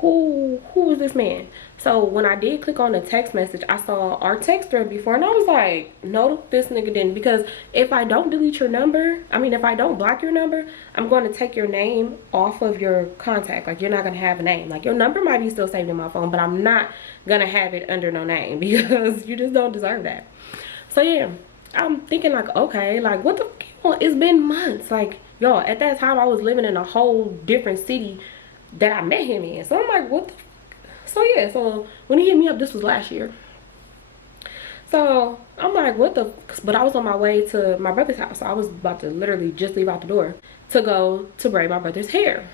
who is this man? So when I did click on the text message, I saw our text thread before, and I was like, no, this nigga didn't. Because if I don't delete your number, I mean, if I don't block your number, I'm going to take your name off of your contact. Like, you're not going to have a name. Like, your number might be still saved in my phone, but I'm not going to have it under no name, because you just don't deserve that. So yeah, I'm thinking like, okay, like, what the fuck? It's been months. Like, y'all, at that time I was living in a whole different city that I met him in. So I'm like, what the fuck? So yeah, so when he hit me up, this was last year. So I'm like, what the, but I was on my way to my brother's house. So I was about to literally just leave out the door to go to braid my brother's hair.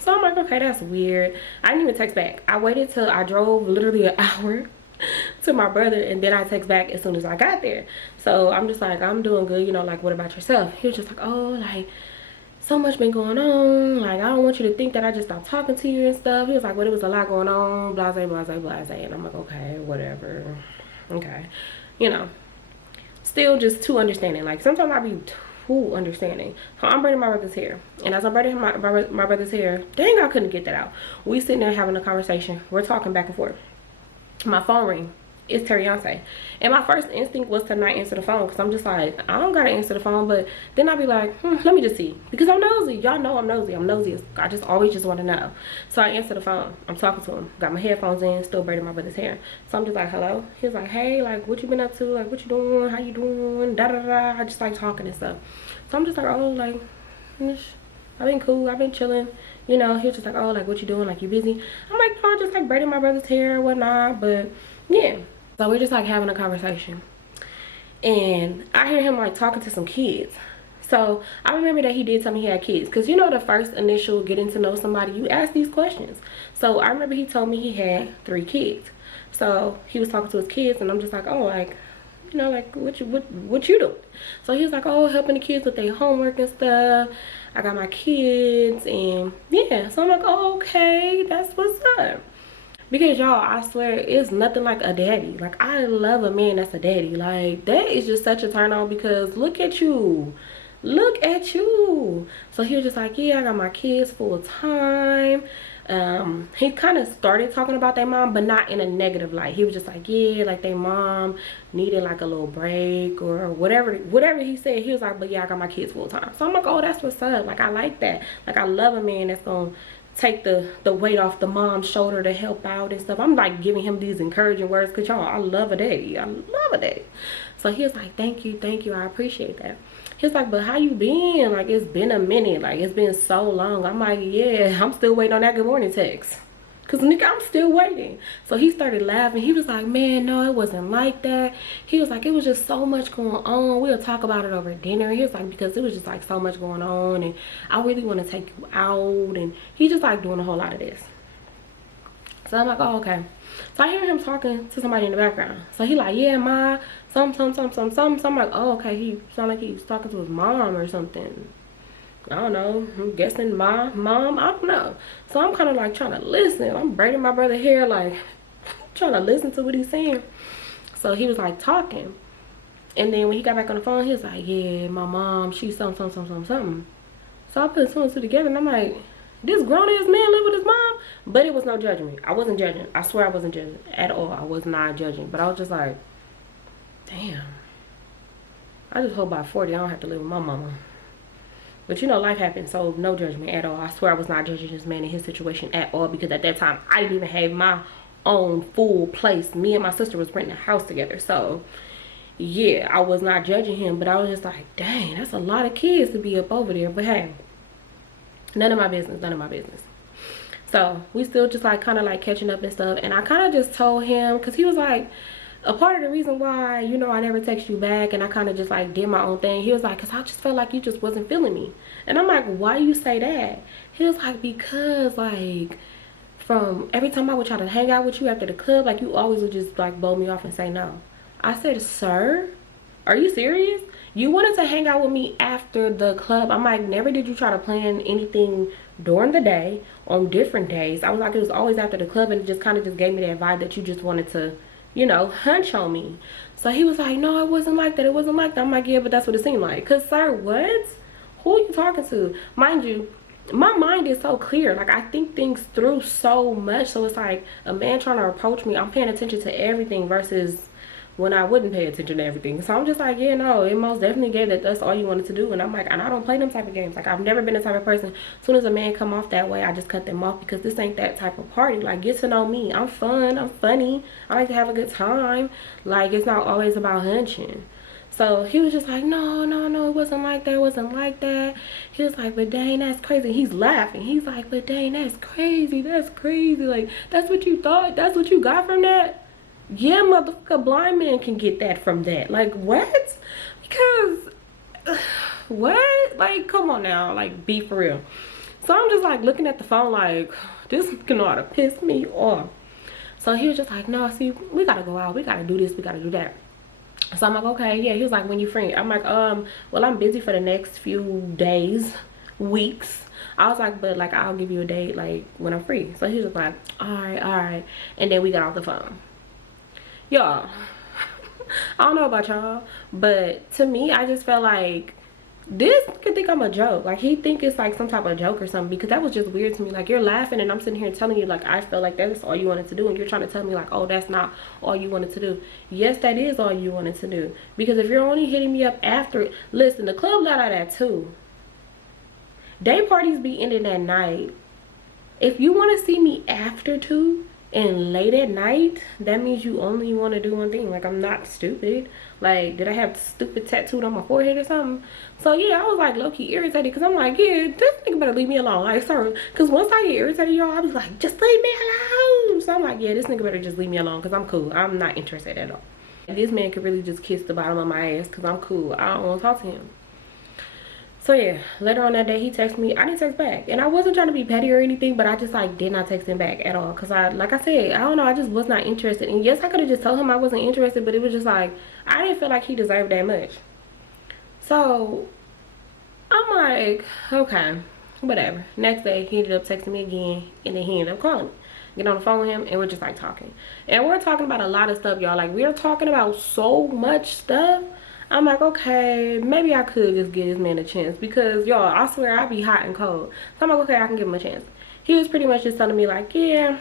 So I'm like, okay, that's weird. I didn't even text back. I waited till I drove literally an hour to my brother, and then I text back as soon as I got there. So I'm just like, I'm doing good, you know, like, what about yourself? He was just like, oh, like, so much been going on. Like, I don't want you to think that I just stopped talking to you and stuff. He was like, well, there was a lot going on, blase, blase, blase. And I'm like, okay, whatever. Okay. You know, still just too understanding. Like, sometimes I be too understanding. So I'm braiding my brother's hair. And as I'm braiding my brother's hair, dang, I couldn't get that out. We sitting there having a conversation. We're talking back and forth. My phone ring. It's Terante. And my first instinct was to not answer the phone, because I'm just like, I don't gotta answer the phone. But then I'll be like, let me just see, because I'm nosy. Y'all know I'm nosy. I'm nosy. I just always just want to know. So I answer the phone. I'm talking to him, got my headphones in, still braiding my brother's hair. So I'm just like, hello. He's like, hey, like, what you been up to? Like, what you doing? How you doing? Da da da. I just like talking and stuff. So I'm just like, oh, like, I've been cool. I've been chilling. You know, he was just like, oh, like, what you doing? Like, you busy? I'm like, no, just like braiding my brother's hair and whatnot. But yeah. So we're just like having a conversation, and I hear him like talking to some kids. So I remember that he did tell me he had kids, because you know, the first initial getting to know somebody, you ask these questions. So I remember he told me he had 3 kids. So he was talking to his kids, and I'm just like, oh, like, you know, like, what you doing? So he was like, oh, helping the kids with their homework and stuff. I got my kids, and yeah. So I'm like, oh, okay, that's what's up. Because y'all, I swear, it's nothing like a daddy. Like, I love a man that's a daddy. Like, that is just such a turn on, because look at you. Look at you. So he was just like, yeah, I got my kids full time. He kind of started talking about their mom, but not in a negative light. He was just like, yeah, like, their mom needed like a little break or whatever he said. He was like, but yeah, I got my kids full time. So I'm like, oh, that's what's up. Like, I like that. Like, I love a man that's gonna take the weight off the mom's shoulder to help out and stuff. I'm like giving him these encouraging words, because y'all, I love a daddy. I love a daddy. So he was like, thank you, I appreciate that. He's like, but how you been? Like, it's been a minute. Like, it's been so long. I'm like, yeah, I'm still waiting on that good morning text, because nigga, I'm still waiting. So he started laughing. He was like, man, no, it wasn't like that. He was like, it was just so much going on. We'll talk about it over dinner. He was like, because it was just like so much going on, and I really want to take you out. And he just like doing a whole lot of this. So I'm like, oh, okay. So I hear him talking to somebody in the background. So he like, yeah, ma, some. So I'm like, oh, okay. He sound like he's talking to his mom or something. I don't know, I'm guessing my mom, I don't know. So I'm kind of like trying to listen. I'm braiding my brother's hair, like trying to listen to what he's saying. So he was like talking, and then when he got back on the phone, he was like, yeah, my mom, she's something. So I put 2 and 2 together, and I'm like, this grown ass man live with his mom? But it was no judgment. I wasn't judging. I swear I wasn't judging at all. I was not judging. But I was just like, damn, I just hope by 40 I don't have to live with my mama. But you know, life happens, so no judgment at all. I swear I was not judging this man in his situation at all, because at that time I didn't even have my own full place. Me and my sister was renting a house together. So yeah, I was not judging him, but I was just like, dang, that's a lot of kids to be up over there. But hey, none of my business. So we still just like kind of like catching up and stuff. And I kind of just told him, because he was like, a part of the reason why, you know, I never text you back, and I kind of just like did my own thing. He was like, because I just felt like you just wasn't feeling me. And I'm like, why you say that? He was like, because like from every time I would try to hang out with you after the club, like you always would just like blow me off and say no. I said, sir, are you serious? You wanted to hang out with me after the club. I'm like, never did you try to plan anything during the day on different days. I was like, it was always after the club, and it just kind of just gave me that vibe that you just wanted to, you know, hunch on me. So he was like, no, it wasn't like that. It wasn't like that. I'm like, yeah, but that's what it seemed like. Because, sir, what? Who are you talking to? Mind you, my mind is so clear. Like, I think things through so much. So it's like a man trying to approach me, I'm paying attention to everything, versus when I wouldn't pay attention to everything. So I'm just like, yeah, no, it most definitely gave that that's all you wanted to do. And I'm like, and I don't play them type of games. Like, I've never been the type of person, as soon as a man come off that way, I just cut them off, because this ain't that type of party. Like, get to know me. I'm fun, I'm funny, I like to have a good time. Like, it's not always about hunching. So he was just like, no, it wasn't like that. He was like, but dang, that's crazy. He's laughing. He's like, but dang, that's crazy. Like, that's what you thought? That's what you got from that? Yeah, motherfucker, blind man can get that from that. Like, what? Because what? Like, come on now, like, be for real. So I'm just like looking at the phone like, this can ought to piss me off. So he was just like, no, see, we gotta go out, we gotta do this, we gotta do that. So I'm like, okay, yeah. He was like, when you free? I'm like, well, I'm busy for the next few days. weeks. I was like, but like, I'll give you a date like when I'm free. So he was like, all right. And then we got off the phone. Y'all, I don't know about y'all, but to me, I just felt like this could think I'm a joke. Like, he think it's like some type of joke or something, because that was just weird to me. Like, you're laughing and I'm sitting here telling you like I felt like that's all you wanted to do, and you're trying to tell me like, oh, that's not all you wanted to do. Yes, that is all you wanted to do, because if you're only hitting me up after, listen, the club let out at 2. Day parties be ending at night. If you want to see me after 2 and late at night, that means you only want to do one thing. Like, I'm not stupid. Like, did I have stupid tattooed on my forehead or something? So yeah, I was like low-key irritated, because I'm like, yeah, this nigga better leave me alone. Like, sorry, because once I get irritated, y'all, I was like, just leave me alone. So I'm like, yeah, this nigga better just leave me alone, because I'm cool. I'm not interested at all. This man could really just kiss the bottom of my ass, because I'm cool. I don't want to talk to him. So yeah, later on that day, he texted me. I didn't text back, and I wasn't trying to be petty or anything, but I just like did not text him back at all, because like I said, I don't know, I just was not interested. And yes, I could have just told him I wasn't interested, but it was just like, I didn't feel like he deserved that much. So I'm like, okay, whatever. Next day, he ended up texting me again, and then he ended up calling me. Get on the phone with him, and we're just like talking, and we're talking about a lot of stuff, y'all. Like, we're talking about so much stuff. I'm like, okay, maybe I could just give this man a chance, because y'all, I swear I be hot and cold. So I'm like, okay, I can give him a chance. He was pretty much just telling me like, yeah,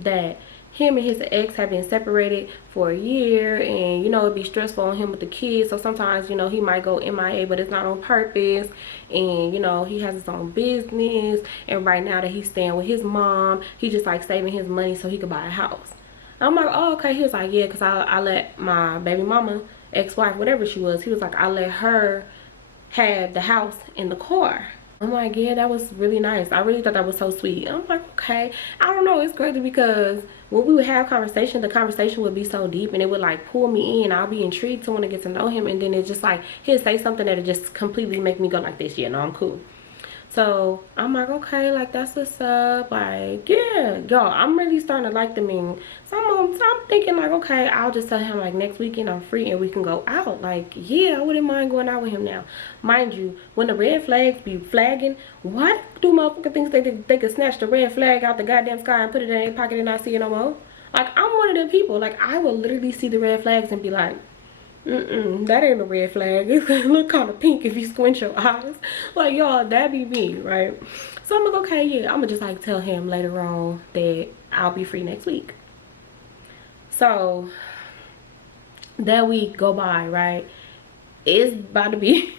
that him and his ex have been separated for a year, and you know, it'd be stressful on him with the kids, so sometimes, you know, he might go MIA, but it's not on purpose. And you know, he has his own business, and right now that he's staying with his mom, he just like saving his money so he could buy a house. I'm like, oh, okay. He was like, yeah, because I let my baby mama, ex-wife, whatever she was, he was like, I let her have the house and the car. I'm like, yeah, that was really nice. I really thought that was so sweet. I'm like, okay. I don't know, it's crazy, because when we would have conversation, the conversation would be so deep, and it would like pull me in. I'll be intrigued to want to get to know him, and then it's just like he'll say something that'll just completely make me go like this. Yeah, no, I'm cool. So I'm like, okay, like that's what's up. Like, yeah, y'all, I'm really starting to like the man. So I'm thinking like, okay, I'll just tell him like next weekend I'm free and we can go out. Like, yeah, I wouldn't mind going out with him now. Mind you, when the red flags be flagging, why do motherfuckers think they could snatch the red flag out the goddamn sky and put it in their pocket and not see it no more? Like, I'm one of them people. Like, I will literally see the red flags and be like, that ain't a red flag. It's gonna look kind of pink if you squint your eyes. Like, y'all, that be me, right? So I'm like, okay, yeah, I'm gonna just like tell him later on that I'll be free next week. So that week go by, right? It's about to be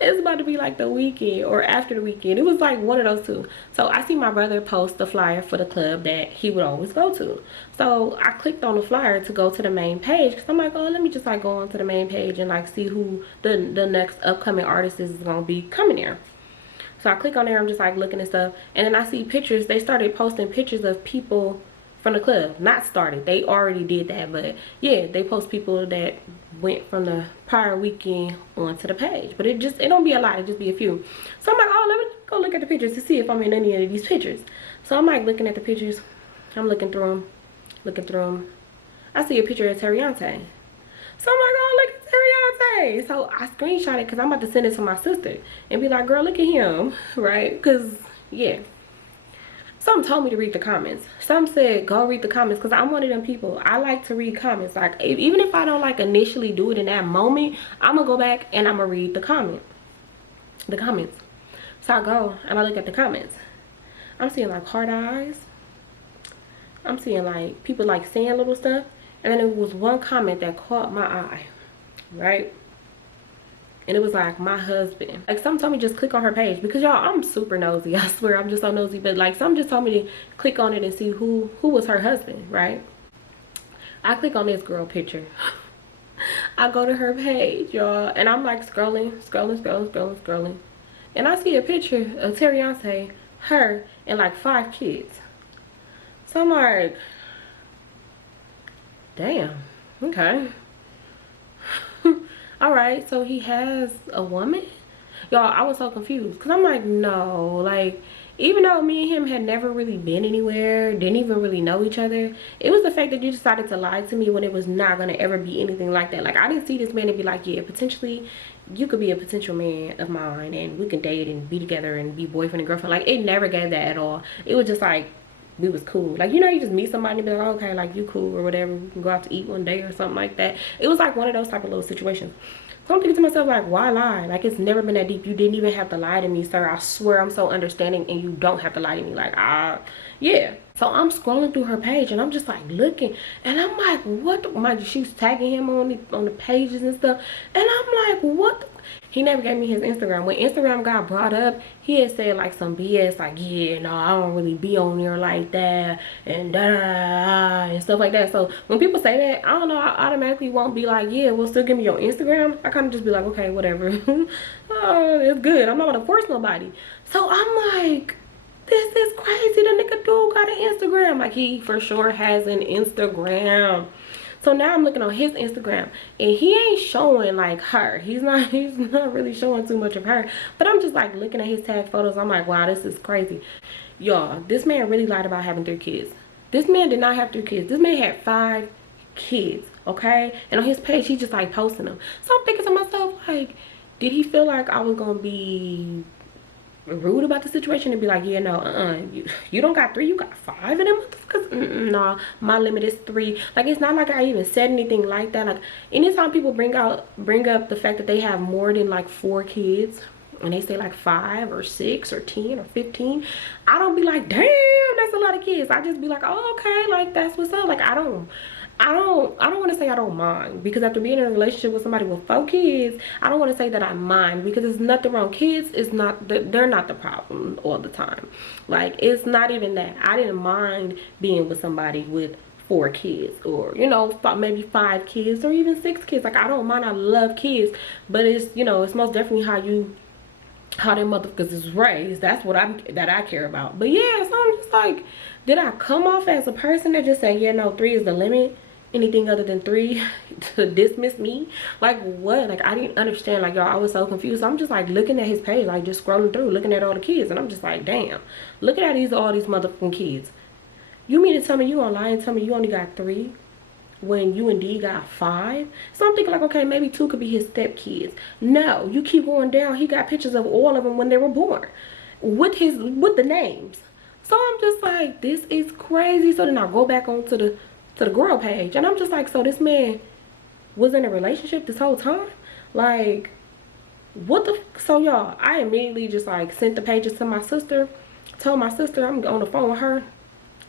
it's about to be like the weekend or after the weekend. It was like one of those two. So I see my brother post the flyer for the club that he would always go to. So I clicked on the flyer to go to the main page, because I'm like, oh, let me just like go onto the main page and like see who the next upcoming artist is gonna be coming here. So I click on there, I'm just like looking and stuff, and then I see pictures. They started posting pictures of people from the club. Not started, they already did that, but yeah, they post people that went from the prior weekend onto the page. But it don't be a lot, it just be a few. So I'm like, oh, let me go look at the pictures to see if I'm in any of these pictures. So I'm like looking at the pictures, I'm looking through them. I see a picture of Terante. So I'm like, oh, look at Terante. So I screenshot it, because I'm about to send it to my sister and be like, girl, look at him, right? Because yeah, some told me to read the comments. Some said go read the comments, because I'm one of them people. I like to read comments. Like, even if I don't like initially do it in that moment, I'm gonna go back and I'm gonna read the comments. So I go and I look at the comments. I'm seeing like heart eyes. I'm seeing like people like saying little stuff, and then there was one comment that caught my eye, right? And it was like, my husband. Like, some told me just click on her page, because y'all, I'm super nosy. I swear, I'm just so nosy. But like, some just told me to click on it and see who was her husband, right? I click on this girl picture. I go to her page, y'all, and I'm like scrolling, and I see a picture of Terante, her, and like 5 kids. So I'm like, damn, okay. All right, so he has a woman? Y'all, I was so confused, because I'm like, no, like, even though me and him had never really been anywhere, didn't even really know each other, it was the fact that you decided to lie to me when it was not going to ever be anything like that. Like, I didn't see this man and be like, yeah, potentially you could be a potential man of mine and we can date and be together and be boyfriend and girlfriend. Like, it never gave that at all. It was just like, we was cool. Like, you know, you just meet somebody and be like, okay, like, you cool or whatever. We can go out to eat one day or something like that. It was like one of those type of little situations. So I'm thinking to myself, like, why lie? Like, it's never been that deep. You didn't even have to lie to me, sir. I swear I'm so understanding, and you don't have to lie to me. Like, yeah. So I'm scrolling through her page, and I'm just like looking, and I'm like, what? She's tagging him on the pages and stuff, and I'm like, what the? He never gave me his Instagram. When Instagram got brought up, he had said like some BS, like, yeah, no, I don't really be on there like that, and and stuff like that. So when people say that, I don't know, I automatically won't be like, yeah, well, still give me your Instagram. I kind of just be like, okay, whatever. It's good. I'm not gonna force nobody. So I'm like, this is crazy. The nigga dude got an Instagram. Like, he for sure has an Instagram. So now I'm looking on his Instagram, and he ain't showing like her. He's not really showing too much of her. But I'm just like looking at his tag photos. I'm like, wow, this is crazy. Y'all, this man really lied about having 3 kids. This man did not have 3 kids. This man had 5 kids, okay? And on his page, he just like posting them. So I'm thinking to myself, like, did he feel like I was gonna be rude about the situation and be like, yeah, no, you don't got 3, you got 5 of them motherfuckers? Nah, my limit is 3. Like, it's not like I even said anything like that. Like, anytime people bring up the fact that they have more than like 4 kids, and they say like 5 or 6 or 10 or 15, I don't be like, damn, that's a lot of kids. I just be like, oh, okay, like, that's what's up. Like, I don't want to say I don't mind, because after being in a relationship with somebody with 4 kids, I don't want to say that I mind, because there's nothing wrong. Kids is not, they're not the problem all the time. Like, it's not even that. I didn't mind being with somebody with 4 kids, or, you know, maybe 5 kids, or even 6 kids. Like, I don't mind. I love kids, but it's, you know, it's most definitely how their motherfuckers is raised. That's what I care about. But yeah, so I'm just like, did I come off as a person that just say, yeah, no, 3 is the limit? Anything other than 3 to dismiss me? Like, what? Like, I didn't understand. Like, y'all, I was so confused. So I'm just like looking at his page, like just scrolling through, looking at all the kids, and I'm just like, damn, looking at all these motherfucking kids. You mean to tell me you gonna lie and tell me you only got 3 when you indeed got 5? So I'm thinking like, okay, maybe 2 could be his stepkids. No, you keep going down. He got pictures of all of them when they were born with the names. So I'm just like, this is crazy. So then I go back onto the girl page, and I'm just like, so this man was in a relationship this whole time? Like, what the so y'all, I immediately just like sent the pages to my sister, told my sister, I'm on the phone with her,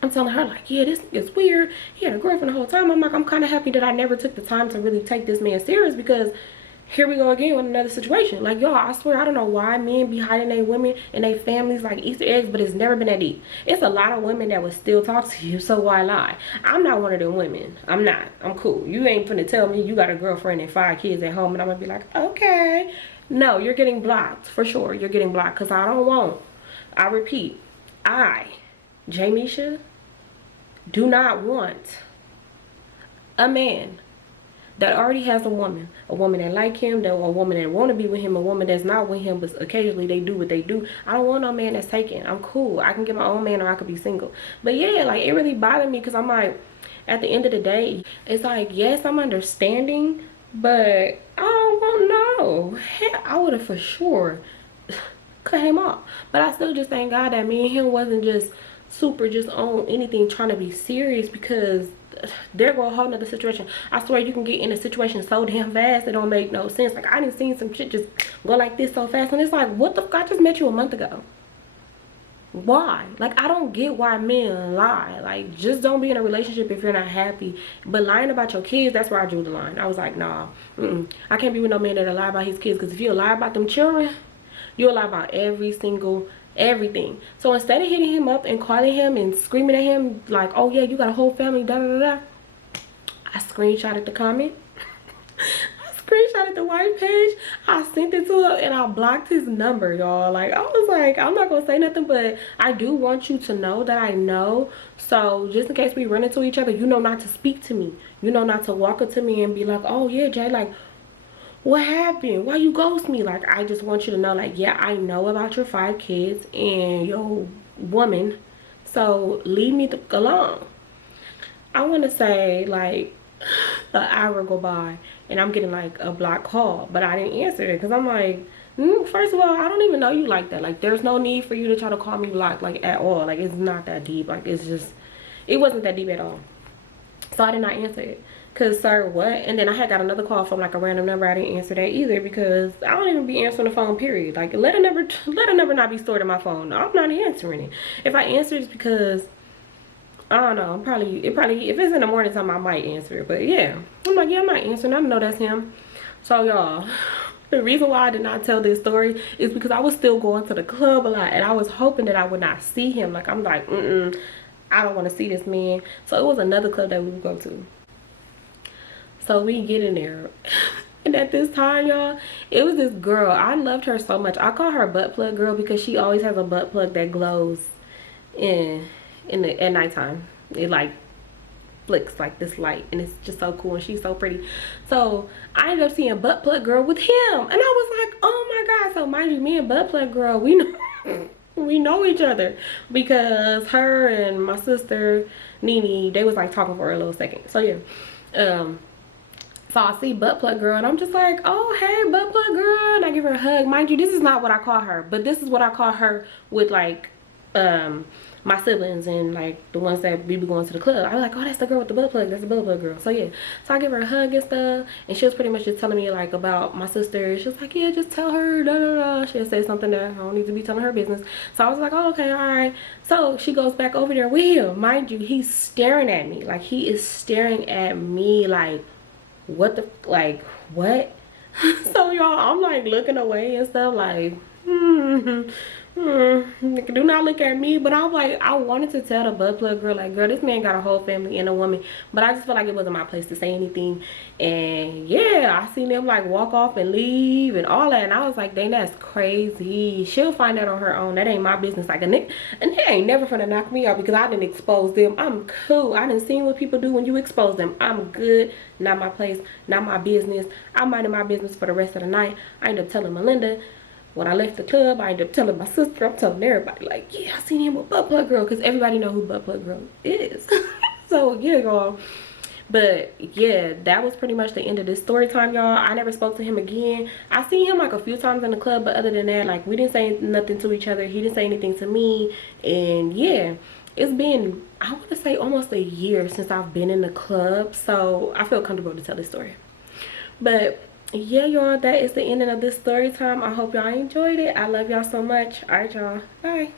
I'm telling her like, yeah, this is weird, he had a girlfriend the whole time. I'm like, I'm kind of happy that I never took the time to really take this man serious, because here we go again with another situation. Like, y'all, I swear, I don't know why men be hiding their women and their families like Easter eggs, but it's never been that deep. It's a lot of women that would still talk to you, so why lie? I'm not one of them women. I'm not. I'm cool. You ain't finna tell me you got a girlfriend and 5 kids at home and I'm gonna be like, okay. No, you're getting blocked. For sure, you're getting blocked, because I don't want. I repeat, Jamisha, do not want a man that already has a woman that like him, that a woman that want to be with him, a woman that's not with him, but occasionally they do what they do. I don't want no man that's taken. I'm cool. I can get my own man, or I could be single. But yeah, like, it really bothered me, because I'm like, at the end of the day, it's like, yes, I'm understanding, but I don't want no. Hell, I would have for sure cut him off. But I still just thank God that me and him wasn't just super just on anything trying to be serious, because there go a whole nother situation. I swear, you can get in a situation so damn fast it don't make no sense. Like, I didn't see some shit just go like this so fast, and it's like, what the fuck? I just met you a month ago. Why? Like, I don't get why men lie. Like, just don't be in a relationship if you're not happy. But lying about your kids, that's where I drew the line. I was like, nah, I can't be with no man that'll lie about his kids, because if you lie about them children, you'll lie about everything. So instead of hitting him up and calling him and screaming at him like, oh yeah, you got a whole family, da da da da, I screenshotted the comment. I screenshotted the white page, I sent it to her, and I blocked his number, y'all. Like, I was like, I'm not gonna say nothing, but I do want you to know that I know. So just in case we run into each other, you know not to speak to me, you know not to walk up to me and be like, oh yeah, Jay, like, what happened? Why you ghost me? Like, I just want you to know, like, yeah, I know about your 5 kids and your woman, so leave me alone. I want to say, like, an hour go by and I'm getting like a block call, but I didn't answer it because I'm like, first of all, I don't even know you like that. Like, there's no need for you to try to call me blocked, like, at all. Like, it's not that deep. Like, it's just, it wasn't that deep at all. So I did not answer it. Cause, sir, what? And then I had got another call from like a random number. I didn't answer that either because I don't even be answering the phone, period. Like, let a number not be stored in my phone. I'm not answering it. If I answer it's because, I don't know, if it's in the morning time, I might answer it. But yeah, I'm like, yeah, I'm not answering. I know that's him. So y'all, the reason why I did not tell this story is because I was still going to the club a lot and I was hoping that I would not see him. Like, I'm like, I don't want to see this man. So it was another club that we would go to. So we get in there. And at this time, y'all, it was this girl. I loved her so much. I call her butt plug girl because she always has a butt plug that glows at nighttime. It like flicks like this light and it's just so cool and she's so pretty. So I ended up seeing butt plug girl with him and I was like, oh my god. So mind you, me and butt plug girl, we know each other because her and my sister Nene, they was like talking for a little second. So yeah, so I see butt plug girl and I'm just like, oh hey butt plug girl, and I give her a hug. Mind you, this is not what I call her, but this is what I call her with like my siblings and like the ones that we be going to the club. I was like, oh, that's the girl with the butt plug, that's the butt plug girl. So yeah, so I give her a hug and stuff and she was pretty much just telling me like about my sister. She was like, yeah, just tell her da da da. She'll say something that I don't need to be telling her business. So I was like, oh, okay, all right. So she goes back over there with him. Mind you, he's staring at me. Like, he is staring at me like, what the, like, what? So y'all, I'm like looking away and stuff like, do not look at me. But I was like, I wanted to tell the butt plug girl, like, girl, this man got a whole family and a woman, but I just felt like it wasn't my place to say anything. And yeah, I seen them like walk off and leave and all that, and I was like, dang, that's crazy. She'll find that on her own. That ain't my business. Like, and they ain't never finna knock me out because I didn't expose them. I'm cool. I didn't see what people do when you expose them. I'm good. Not my place, not my business. I'm minding my business for the rest of the night. I ended up telling Melinda. When I left the club, I ended up telling my sister. I'm telling everybody, like, yeah, I seen him with butt plug girl, because everybody know who butt plug girl is. So yeah, y'all. But yeah, that was pretty much the end of this story time, y'all. I never spoke to him again. I seen him like a few times in the club, but other than that, like, we didn't say nothing to each other. He didn't say anything to me. And yeah, it's been, I want to say, almost a year since I've been in the club, so I feel comfortable to tell this story. But yeah, y'all, that is the ending of this story time. I hope y'all enjoyed it. I love y'all so much. All right, y'all, bye.